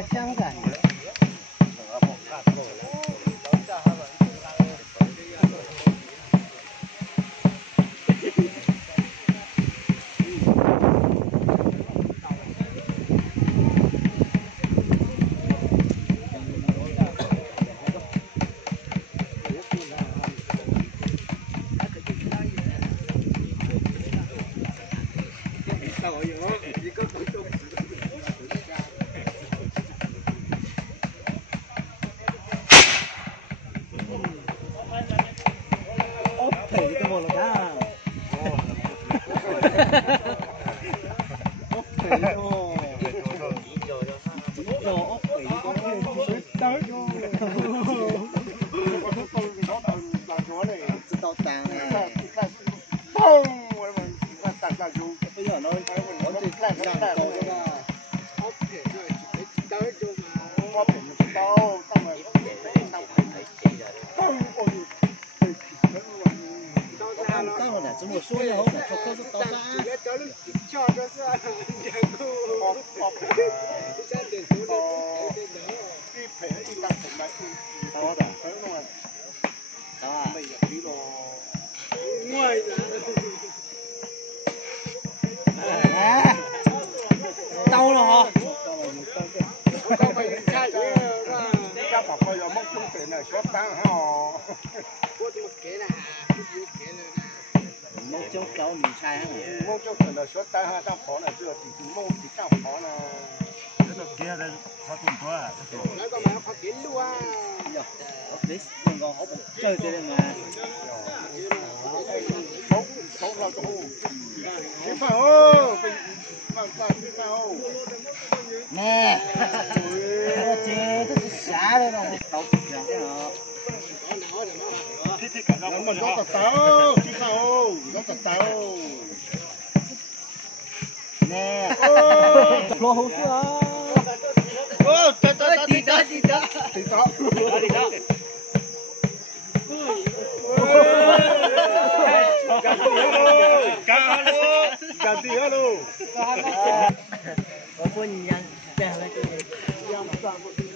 là香感。怎么说呢？我说可是到啥？đau rồi hả? Mông châu cháu mình sai hả? Mông châu cần là số tai ha, tao khó là chưa thì mông thì tao khó là. Cái đó kia đây khó tụng thôi à? Nói con mà khó kiến luôn à? Đấy, mình còn khó chơi thế này mà. Sống là chỗ. Cái phao ô, cái phao. Nè, nó chế nó xả đây rồi. Tao dạ thế hả? Mình có tật tao, chứ sao? Có tật tao. Nè. Lô hú chưa? Ô, tí đó. Tí đó. Cả tí luôn. Có quân nhân, bè lại cái gì?